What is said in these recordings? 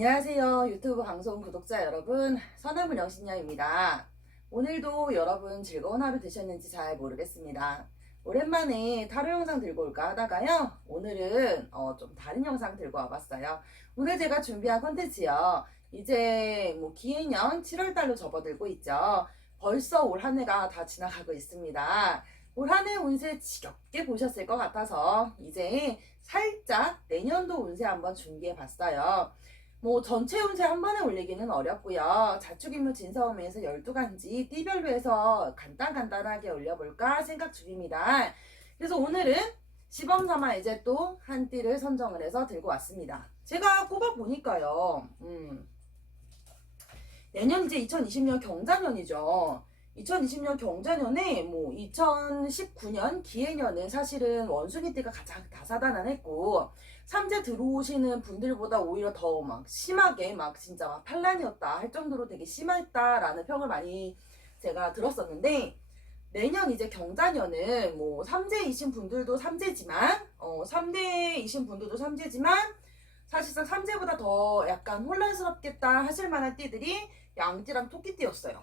안녕하세요. 유튜브 방송 구독자 여러분, 선화문 영신녀입니다. 오늘도 여러분 즐거운 하루 되셨는지 잘 모르겠습니다. 오랜만에 타로 영상 들고 올까 하다가요. 오늘은 좀 다른 영상 들고 와봤어요. 오늘 제가 준비한 컨텐츠요. 이제 기해년 7월달로 접어들고 있죠. 벌써 올 한 해가 다 지나가고 있습니다. 올 한 해 운세 지겹게 보셨을 것 같아서 이제 살짝 내년도 운세 한번 준비해 봤어요. 전체 운세 한 번에 올리기는 어렵고요. 자축인묘 진사오미에서 12간지 띠별로 해서 간단하게 올려볼까 생각 중입니다. 그래서 오늘은 시범삼아 이제 또 한 띠를 선정을 해서 들고 왔습니다. 제가 꼽아보니까요. 내년 이제 2020년 경자년이죠. 2020년 경자년에 2019년 기해년은 사실은 원숭이띠가 가장 다사다난했고 삼재 들어오시는 분들보다 오히려 더 막 심하게 진짜 막 판란이었다 할 정도로 되게 심했다라는 평을 많이 제가 들었었는데, 내년 이제 경자년은 삼재이신 분들도 삼재지만 삼재이신 분들도 삼재지만 사실상 삼재보다 더 약간 혼란스럽겠다 하실 만한 띠들이 양띠랑 토끼띠였어요.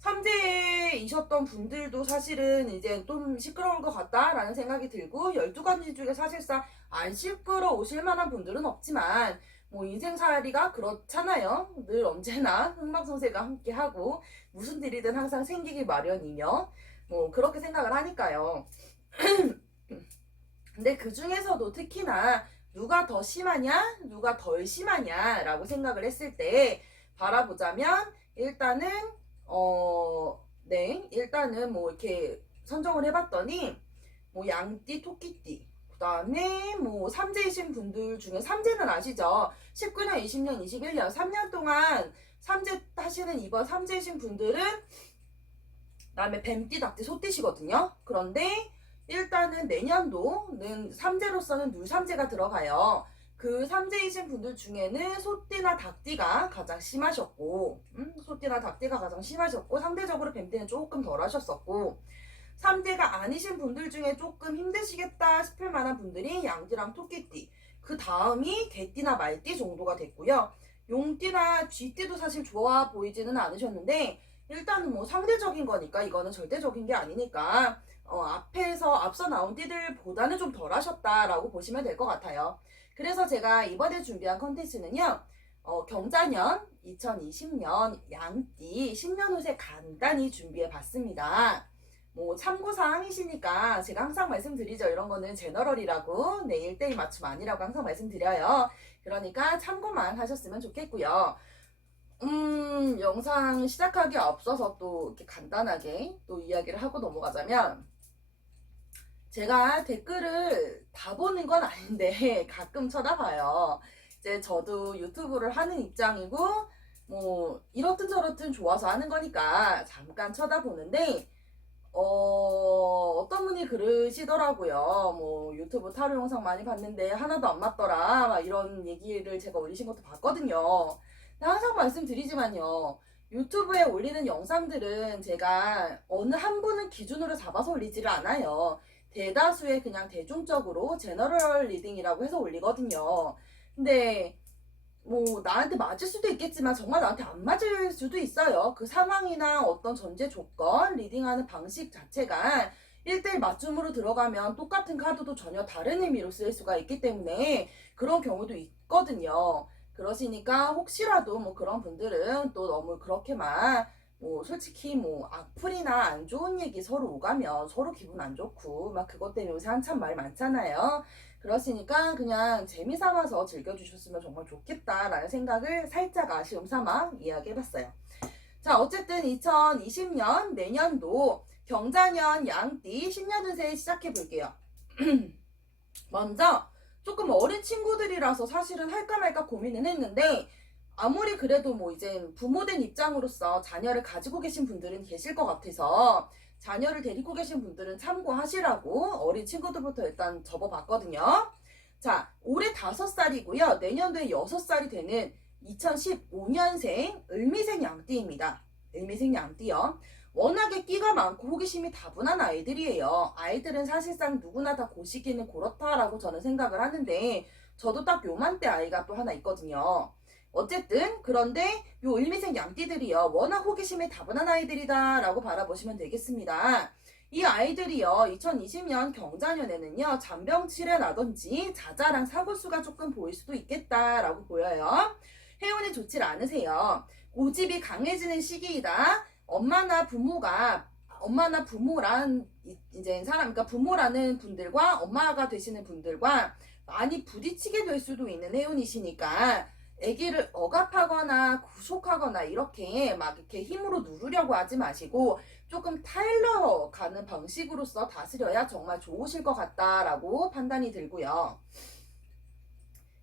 삼재이셨던 분들도 사실은 이제 좀 시끄러울 것 같다라는 생각이 들고, 12가지 중에 사실상 안 시끄러우실 만한 분들은 없지만 인생살이가 그렇잖아요. 늘 언제나 흥망성쇠가 함께하고 무슨 일이든 항상 생기기 마련이며 그렇게 생각을 하니까요. 근데 그 중에서도 특히나 누가 더 심하냐 누가 덜 심하냐 라고 생각을 했을 때 바라보자면 일단은 이렇게 선정을 해봤더니 양띠, 토끼띠, 그 다음에 삼재이신 분들 중에 삼재는 아시죠? 19년, 20년, 21년 3년 동안 삼재 하시는 이번 삼재이신 분들은 그다음에 뱀띠, 닭띠, 소띠시거든요. 그런데 일단은 내년도는 삼재로서는 눌삼재가 들어가요. 그 삼재이신 분들 중에는 소띠나 닭띠가 가장 심하셨고, 상대적으로 뱀띠는 조금 덜 하셨었고, 삼재가 아니신 분들 중에 조금 힘드시겠다 싶을 만한 분들이 양띠랑 토끼띠, 그 다음이 개띠나 말띠 정도가 됐고요. 용띠나 쥐띠도 사실 좋아 보이지는 않으셨는데, 일단은 상대적인 거니까, 이거는 절대적인 게 아니니까 앞서 나온 띠들보다는 좀 덜 하셨다라고 보시면 될 것 같아요. 그래서 제가 이번에 준비한 컨텐츠는요, 경자년 2020년 양띠 10년 운세 간단히 준비해 봤습니다. 참고사항이시니까 제가 항상 말씀드리죠. 이런 거는 제너럴이라고, 내 1대1 맞춤 아니라고 항상 말씀드려요. 그러니까 참고만 하셨으면 좋겠고요. 영상 시작하기 앞서서 또 이렇게 간단하게 또 이야기를 하고 넘어가자면, 제가 댓글을 다 보는 건 아닌데 가끔 쳐다봐요. 이제 저도 유튜브를 하는 입장이고 이렇든 저렇든 좋아서 하는 거니까 잠깐 쳐다보는데 어떤 분이 그러시더라고요. 유튜브 타로 영상 많이 봤는데 하나도 안 맞더라, 막 이런 얘기를 제가 올리신 것도 봤거든요. 항상 말씀드리지만요, 유튜브에 올리는 영상들은 제가 어느 한 분을 기준으로 잡아서 올리지를 않아요. 대다수의 그냥 대중적으로 제너럴 리딩이라고 해서 올리거든요. 근데 나한테 맞을 수도 있겠지만 정말 나한테 안 맞을 수도 있어요. 그 상황이나 어떤 전제 조건, 리딩하는 방식 자체가 1대1 맞춤으로 들어가면 똑같은 카드도 전혀 다른 의미로 쓰일 수가 있기 때문에 그런 경우도 있거든요. 그러시니까 혹시라도 그런 분들은 또 너무 그렇게만 솔직히 악플이나 안 좋은 얘기 서로 오가면 서로 기분 안 좋고 막 그것 때문에 요새 한참 말 많잖아요. 그러시니까 그냥 재미 삼아서 즐겨주셨으면 정말 좋겠다라는 생각을 살짝 아쉬움 삼아 이야기해봤어요. 자, 어쨌든 2020년 내년도 경자년 양띠 10년 운세 시작해볼게요. 먼저 조금 어린 친구들이라서 사실은 할까 말까 고민은 했는데, 아무리 그래도 이제 부모된 입장으로서 자녀를 가지고 계신 분들은 계실 것 같아서 자녀를 데리고 계신 분들은 참고하시라고 어린 친구들부터 일단 접어봤거든요. 자, 올해 5살이고요. 내년도에 6살이 되는 2015년생 을미생 양띠입니다. 을미생 양띠요. 워낙에 끼가 많고 호기심이 다분한 아이들이에요. 아이들은 사실상 누구나 다 고시기는 그렇다라고 저는 생각을 하는데, 저도 딱 요맘때 아이가 또 하나 있거든요. 어쨌든 그런데 요 을미생 양띠들이요 워낙 호기심에 다분한 아이들이다 라고 바라보시면 되겠습니다. 이 아이들이요 2020년 경자년에는요 잔병치레라든지 자잘한 사고수가 조금 보일 수도 있겠다라고 보여요. 해운이 좋지 않으세요. 고집이 강해지는 시기이다. 엄마나 부모란 이제 사람, 그러니까 부모라는 분들과 엄마가 되시는 분들과 많이 부딪히게 될 수도 있는 해운이시니까 아기를 억압하거나 구속하거나 이렇게 막 이렇게 힘으로 누르려고 하지 마시고 조금 타일러 가는 방식으로서 다스려야 정말 좋으실 것 같다라고 판단이 들고요.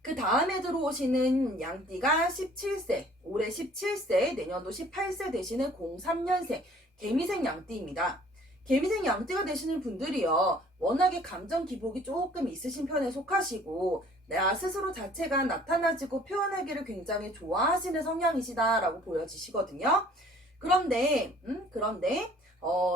그 다음에 들어오시는 양띠가 17세, 올해 17세, 내년도 18세 되시는 03년생 개미생 양띠입니다. 개미생 양띠가 되시는 분들이요 워낙에 감정 기복이 조금 있으신 편에 속하시고 나 스스로 자체가 나타나지고 표현하기를 굉장히 좋아하시는 성향이시다라고 보여지시거든요. 그런데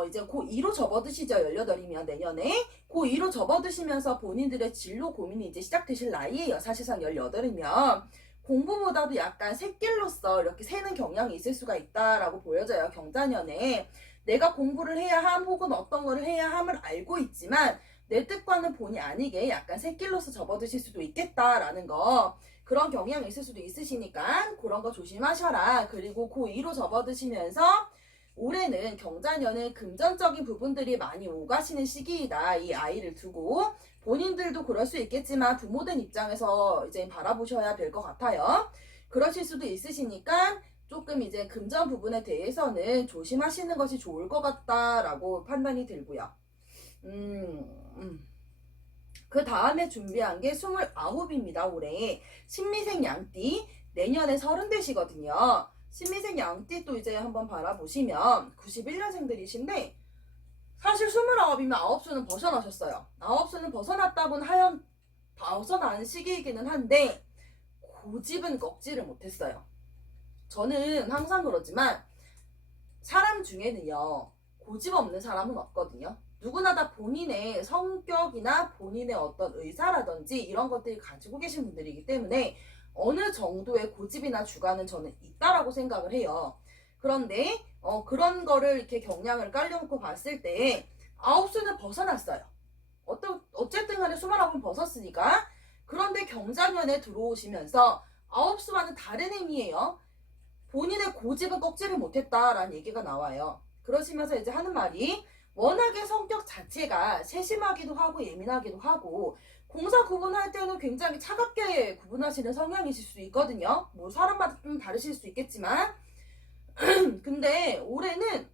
이제 고2로 접어드시죠. 18이면 내년에 고2로 접어드시면서 본인들의 진로 고민이 이제 시작되실 나이에요. 사실상 18이면 공부보다도 약간 샛길로서 이렇게 새는 경향이 있을 수가 있다라고 보여져요. 경자년에 내가 공부를 해야 함 혹은 어떤 거를 해야 함을 알고 있지만 내 뜻과는 본의 아니게 약간 샛길로서 접어드실 수도 있겠다라는 거, 그런 경향이 있을 수도 있으시니까 그런 거 조심하셔라. 그리고 고2로 접어드시면서 올해는 경자년은 금전적인 부분들이 많이 오가시는 시기이다. 이 아이를 두고 본인들도 그럴 수 있겠지만 부모된 입장에서 이제 바라보셔야 될 것 같아요. 그러실 수도 있으시니까 조금 이제 금전 부분에 대해서는 조심하시는 것이 좋을 것 같다라고 판단이 들고요. 그 다음에 준비한 게 29입니다. 올해 신미생 양띠, 내년에 30 되시거든요. 신미생 양띠 또 이제 한번 바라보시면 91년생들이신데 사실 29이면 9수는 벗어나셨어요. 9수는 벗어났다고는 하연 벗어나는 시기이기는 한데 고집은 꺾지를 못했어요. 저는 항상 그러지만 사람 중에는요 고집 없는 사람은 없거든요. 누구나 다 본인의 성격이나 본인의 어떤 의사라든지 이런 것들이 가지고 계신 분들이기 때문에 어느 정도의 고집이나 주관은 저는 있다라고 생각을 해요. 그런데 그런 거를 이렇게 경량을 깔려놓고 봤을 때 9수는 벗어났어요. 어쨌든 간에 29은 벗었으니까. 그런데 경자년에 들어오시면서 9수와는 다른 의미예요. 본인의 고집은 꺾지를 못했다라는 얘기가 나와요. 그러시면서 이제 하는 말이 워낙에 성격 자체가 세심하기도 하고 예민하기도 하고 공사 구분할 때는 굉장히 차갑게 구분하시는 성향이실 수 있거든요. 뭐 사람마다 좀 다르실 수 있겠지만 근데 올해는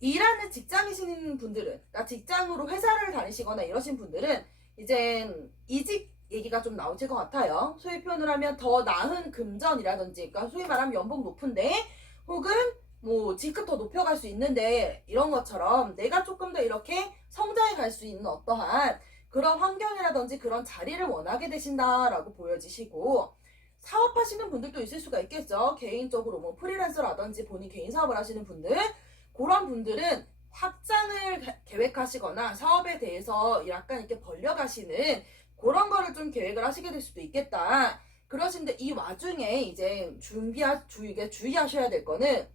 일하는 직장이신 분들은, 그러니까 직장으로 회사를 다니시거나 이러신 분들은 이제 이직 얘기가 좀 나오실 것 같아요. 소위 표현을 하면 더 나은 금전이라든지, 그러니까 소위 말하면 연봉 높은데 혹은 뭐 직급 더 높여갈 수 있는데 이런 것처럼 내가 조금 더 이렇게 성장해 갈 수 있는 어떠한 그런 환경이라든지 그런 자리를 원하게 되신다라고 보여지시고, 사업하시는 분들도 있을 수가 있겠죠. 개인적으로 뭐 프리랜서라든지 본인 개인 사업을 하시는 분들, 그런 분들은 확장을 계획하시거나 사업에 대해서 약간 이렇게 벌려가시는 그런 거를 좀 계획을 하시게 될 수도 있겠다. 그러신데 이 와중에 이제 주의하셔야 될 거는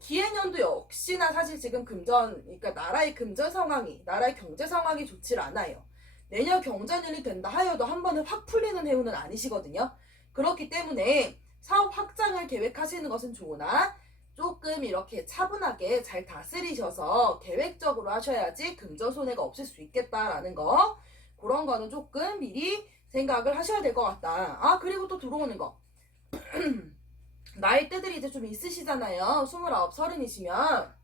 기해년도 역시나 사실 지금 그러니까 나라의 금전 상황이, 나라의 경제 상황이 좋질 않아요. 내년 경자년이 된다 하여도 한 번에 확 풀리는 해운은 아니시거든요. 그렇기 때문에 사업 확장을 계획하시는 것은 좋으나 조금 이렇게 차분하게 잘 다스리셔서 계획적으로 하셔야지 금전 손해가 없을 수 있겠다라는 거, 그런 거는 조금 미리 생각을 하셔야 될 것 같다. 아, 그리고 또 들어오는 거. 나이대들이 이제 좀 있으시잖아요. 29, 30이시면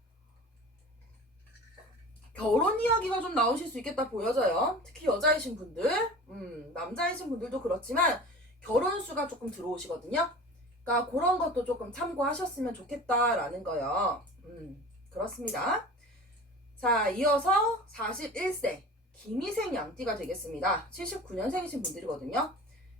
결혼 이야기가 좀 나오실 수 있겠다 보여져요. 특히 여자이신 분들, 남자이신 분들도 그렇지만 결혼 수가 조금 들어오시거든요. 그러니까 그런 것도 조금 참고하셨으면 좋겠다라는 거요. 그렇습니다. 자, 이어서 41세 김희생 양띠가 되겠습니다. 79년생이신 분들이거든요.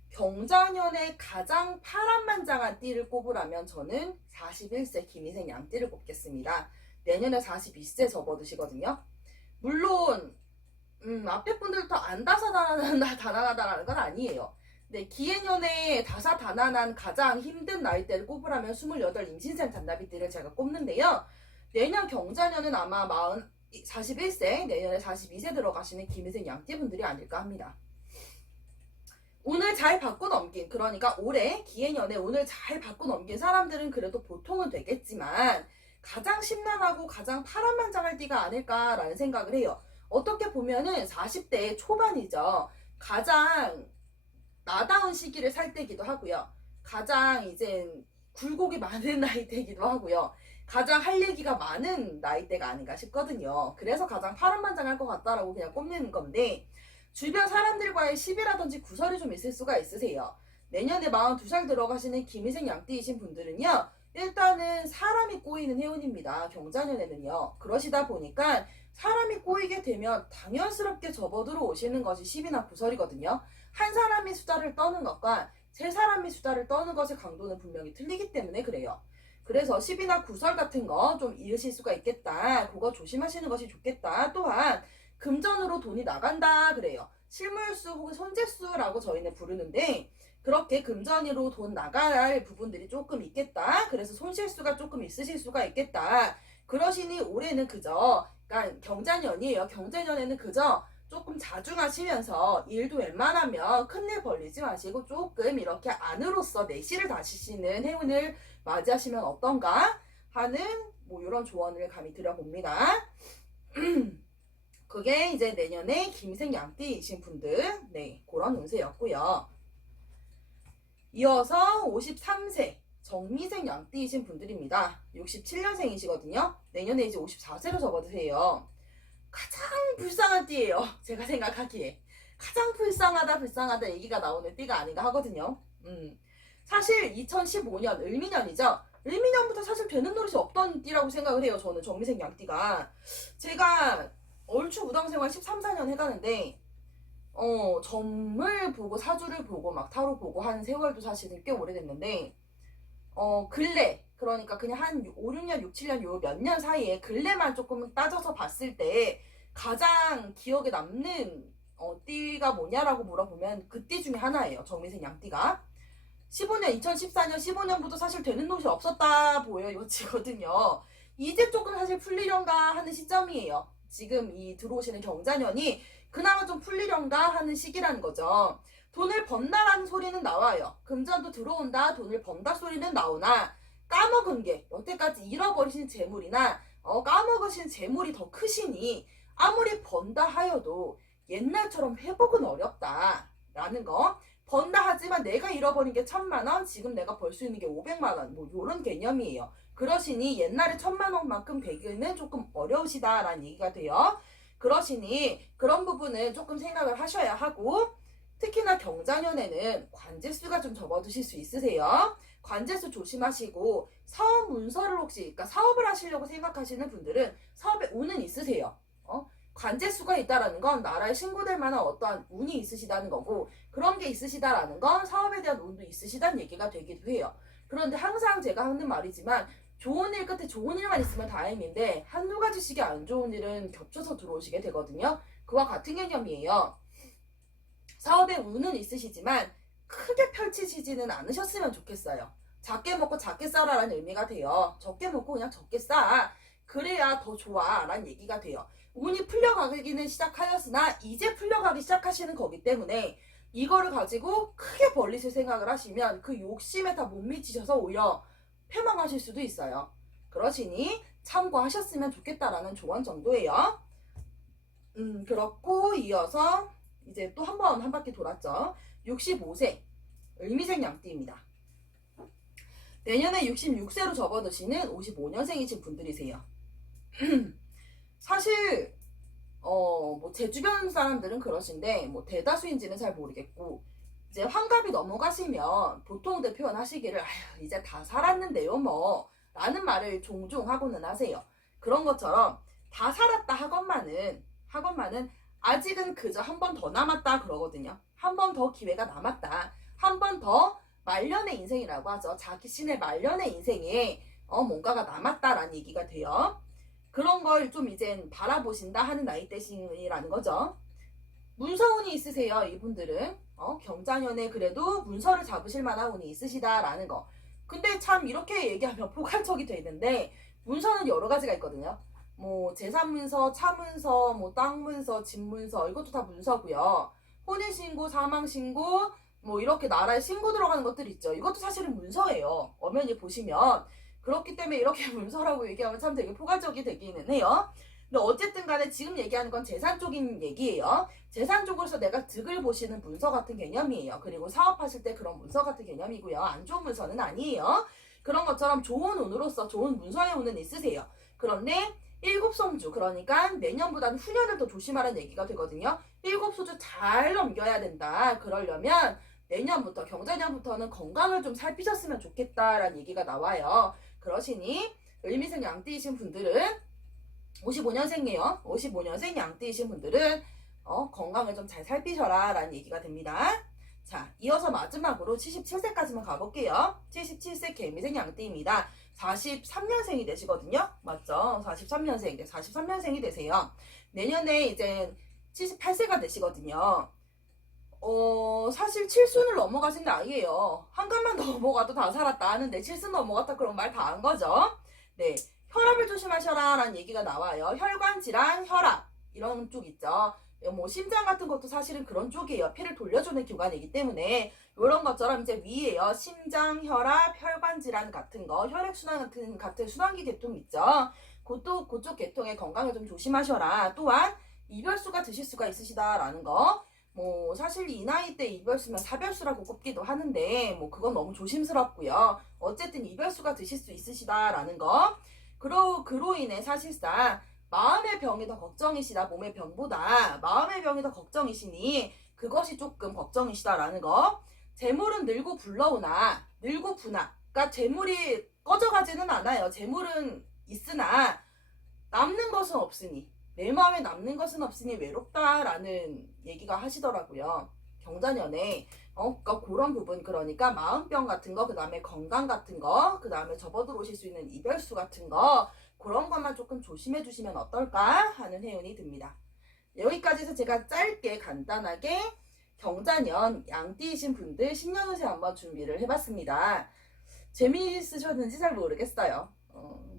경자년에 가장 파란만장한 띠를 꼽으라면 저는 41세 김희생 양띠를 꼽겠습니다. 내년에 42세 접어드시거든요. 물론 앞에 분들도 안 다사다난하다라는 건 아니에요. 네, 기해년에 다사다난한 가장 힘든 나이대를 꼽으라면 28 임신생 잔나비들을 제가 꼽는데요. 내년 경자년은 아마 41세, 내년에 42세 들어가시는 김희생 양띠분들이 아닐까 합니다. 오늘 잘 받고 넘긴, 그러니까 올해 기해년에 오늘 잘 받고 넘긴 사람들은 그래도 보통은 되겠지만 가장 심란하고 가장 파란만장할 띠가 아닐까라는 생각을 해요. 어떻게 보면은 40대 초반이죠. 가장 나다운 시기를 살 때기도 하고요. 가장 이제 굴곡이 많은 나이대이기도 하고요. 가장 할 얘기가 많은 나이대가 아닌가 싶거든요. 그래서 가장 파란만장할 것 같다라고 그냥 꼽는 건데, 주변 사람들과의 시비라든지 구설이 좀 있을 수가 있으세요. 내년에 42살 들어가시는 김희생 양띠이신 분들은요, 일단은 사람이 꼬이는 해운입니다. 경자년에는요. 그러시다 보니까 사람이 꼬이게 되면 당연스럽게 접어들어 오시는 것이 시비나 구설이거든요. 한 사람이 수다를 떠는 것과 세 사람이 수다를 떠는 것의 강도는 분명히 틀리기 때문에 그래요. 그래서 시비나 구설 같은 거 좀 잃으실 수가 있겠다. 그거 조심하시는 것이 좋겠다. 또한 금전으로 돈이 나간다 그래요. 실물수 혹은 손재수라고 저희는 부르는데, 그렇게 금전으로 돈 나갈 부분들이 조금 있겠다. 그래서 손실수가 조금 있으실 수가 있겠다. 그러시니 올해는 그저, 그러니까 경자년이에요. 경자년에는 그저 조금 자중하시면서 일도 웬만하면 큰일 벌리지 마시고 조금 이렇게 안으로서 내실을 다지시는 해운을 맞이하시면 어떤가 하는 뭐 이런 조언을 감히 드려봅니다. 그게 이제 내년에 김생 양띠이신 분들, 네, 그런 운세였고요. 이어서 53세 정미생 양띠이신 분들입니다. 67년생이시거든요. 내년에 이제 54세로 접어드세요. 가장 불쌍한 띠예요. 제가 생각하기에 가장 불쌍하다 얘기가 나오는 띠가 아닌가 하거든요. 사실 2015년 을미년이죠. 을미년부터 사실 되는 노릇이 없던 띠라고 생각을 해요. 저는 정미생 양띠가. 제가 얼추 무당생활 13, 14년 해가는데 점을 보고 사주를 보고 막 타로 보고 한 세월도 사실은 꽤 오래됐는데 근래, 그러니까 그냥 한 5, 6년, 6, 7년 요 몇 년 사이에 근래만 조금 따져서 봤을 때 가장 기억에 남는 띠가 뭐냐라고 물어보면 그 띠 중에 하나예요. 정미생 양띠가. 15년, 2014년, 15년부터 사실 되는 노릇이 없었다 보여지거든요. 이제 조금 사실 풀리려가 하는 시점이에요. 지금 이 들어오시는 경자년이 그나마 좀 풀리려가 하는 시기라는 거죠. 돈을 번다라는 소리는 나와요. 금전도 들어온다, 돈을 번다 소리는 나오나 까먹은 게 여태까지 잃어버리신 재물이나 까먹으신 재물이 더 크시니 아무리 번다 하여도 옛날처럼 회복은 어렵다라는 거. 번다 하지만 내가 잃어버린 게 1,000만 원, 지금 내가 벌 수 있는 게 500만 원, 뭐 요런 개념이에요. 그러시니 옛날에 1,000만 원만큼 되기는 조금 어려우시다라는 얘기가 돼요. 그러시니 그런 부분은 조금 생각을 하셔야 하고, 특히나 경자년에는 관제수가 좀 접어드실 수 있으세요. 관제수 조심하시고, 사업 문서를 혹시, 그러니까 사업을 하시려고 생각하시는 분들은 사업에 운은 있으세요. 관제수가 있다라는 건 나라에 신고될 만한 어떠한 운이 있으시다는 거고, 그런 게 있으시다라는 건 사업에 대한 운도 있으시다는 얘기가 되기도 해요. 그런데 항상 제가 하는 말이지만 좋은 일 끝에 좋은 일만 있으면 다행인데 한두 가지씩의 안 좋은 일은 겹쳐서 들어오시게 되거든요. 그와 같은 개념이에요. 사업에 운은 있으시지만 크게 펼치시지는 않으셨으면 좋겠어요. 작게 먹고 작게 싸라라는 의미가 돼요. 적게 먹고 그냥 적게 싸. 그래야 더 좋아 라는 얘기가 돼요. 운이 풀려가기는 시작하였으나 이제 풀려가기 시작하시는 거기 때문에 이거를 가지고 크게 벌리실 생각을 하시면 그 욕심에 다 못 미치셔서 오히려 패망하실 수도 있어요. 그러시니 참고하셨으면 좋겠다라는 조언 정도예요. 그렇고 이어서 이제 또 한 바퀴 돌았죠. 65세 을미생 양띠입니다. 내년에 66세로 접어드시는 55년생이신 분들이세요. 사실 뭐 제 주변 사람들은 그러신데 뭐 대다수인지는 잘 모르겠고, 이제 환갑이 넘어가시면 보통들 표현하시기를 아휴 이제 다 살았는데요 뭐 라는 말을 종종 하고는 하세요. 그런 것처럼 다 살았다 하건만은 아직은 그저 한 번 더 남았다 그러거든요. 한 번 더 기회가 남았다. 한 번 더 말년의 인생이라고 하죠. 자기 신의 말년의 인생에 뭔가가 남았다라는 얘기가 돼요. 그런 걸 좀 이젠 바라보신다 하는 나이대신이라는 거죠. 문서운이 있으세요. 이분들은 경자년에 그래도 문서를 잡으실 만한 운이 있으시다라는 거. 근데 참 이렇게 얘기하면 포괄적이 되는데 문서는 여러 가지가 있거든요. 뭐 재산문서, 차문서, 뭐 땅문서, 집문서 이것도 다 문서고요. 혼인신고, 사망신고 뭐 이렇게 나라에 신고 들어가는 것들 있죠. 이것도 사실은 문서예요. 엄연히 보시면 그렇기 때문에 이렇게 문서라고 얘기하면 참 되게 포괄적이 되기는 해요. 근데 어쨌든 간에 지금 얘기하는 건 재산 쪽인 얘기예요. 재산 쪽으로서 내가 득을 보시는 문서 같은 개념이에요. 그리고 사업하실 때 그런 문서 같은 개념이고요. 안 좋은 문서는 아니에요. 그런 것처럼 좋은 운으로서 좋은 문서의 운은 있으세요. 그런데 일곱성주, 그러니까 내년보다는 후년을 더 조심하라는 얘기가 되거든요. 일곱소주 잘 넘겨야 된다. 그러려면 내년부터, 경자년부터는 건강을 좀 살피셨으면 좋겠다라는 얘기가 나와요. 그러시니 을미생 양띠이신 분들은 55년생이에요. 55년생 양띠이신 분들은 건강을 좀 잘 살피셔라 라는 얘기가 됩니다. 자, 이어서 마지막으로 77세까지만 가볼게요. 77세 개미생 양띠입니다. 43년생이 되시거든요. 맞죠? 43년생. 43년생이 되세요. 내년에 이제 78세가 되시거든요. 사실 칠순을 넘어가신 나이에요. 한 칸만 넘어가도 다 살았다 하는데 칠순 넘어갔다 그런 말 다 한 거죠. 네. 혈압을 조심하셔라 라는 얘기가 나와요. 혈관 질환, 혈압 이런 쪽 있죠. 뭐 심장 같은 것도 사실은 그런 쪽이에요. 피를 돌려주는 기관이기 때문에 이런 것처럼 이제 위에요. 심장, 혈압, 혈관 질환 같은 거, 혈액순환 같은 순환기 계통 있죠. 그쪽 계통의 건강을 좀 조심하셔라. 또한 이별수가 드실 수가 있으시다라는 거. 뭐 사실 이 나이 때 이별수면 사별수라고 꼽기도 하는데 뭐 그건 너무 조심스럽고요. 어쨌든 이별수가 드실 수 있으시다라는 거. 그로 인해 사실상 마음의 병이 더 걱정이시다. 몸의 병보다 마음의 병이 더 걱정이시니 그것이 조금 걱정이시다라는 거. 재물은 늘고 불러오나 늘고 부나. 그러니까 재물이 꺼져가지는 않아요. 재물은 있으나 남는 것은 없으니 내 마음에 남는 것은 없으니 외롭다라는 얘기가 하시더라고요. 경자년에 그러니까 그런 부분, 그러니까 마음병 같은 거, 그 다음에 건강 같은 거, 그 다음에 접어들어오실 수 있는 이별수 같은 거, 그런 것만 조금 조심해 주시면 어떨까 하는 해운이 듭니다. 여기까지 해서 제가 짧게 간단하게 경자년 양띠이신 분들 신년운세 한번 준비를 해봤습니다. 재미있으셨는지 잘 모르겠어요.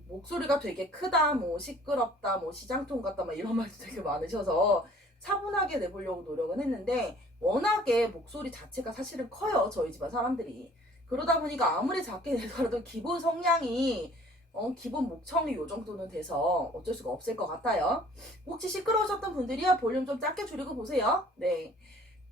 목소리가 되게 크다, 뭐 시끄럽다, 뭐 시장통 같다, 막 이런 말도 되게 많으셔서 차분하게 내보려고 노력은 했는데 워낙에 목소리 자체가 사실은 커요. 저희 집안 사람들이. 그러다 보니까 아무리 작게 내더라도 기본 성량이 기본 목청이 요 정도는 돼서 어쩔 수가 없을 것 같아요. 혹시 시끄러우셨던 분들이야 볼륨 좀 작게 줄이고 보세요. 네.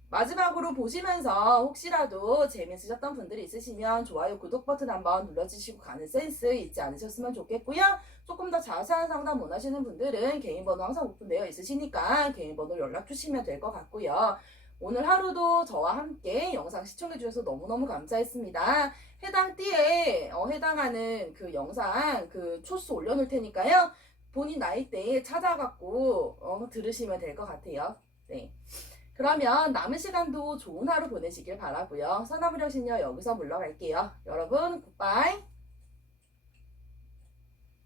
마지막으로 보시면서 혹시라도 재밌으셨던 분들이 있으시면 좋아요, 구독 버튼 한번 눌러주시고 가는 센스 잊지 않으셨으면 좋겠고요. 조금 더 자세한 상담 원하시는 분들은 개인 번호 항상 오픈되어 있으시니까 개인 번호 연락 주시면 될 것 같고요. 오늘 하루도 저와 함께 영상 시청해 주셔서 너무너무 감사했습니다. 해당 띠에 해당하는 그 영상 그 초수 올려놓을 테니까요. 본인 나이대에 찾아갖고 들으시면 될 것 같아요. 네. 그러면 남은 시간도 좋은 하루 보내시길 바라고요. 선화무료신요 여기서 물러갈게요. 여러분 굿바이.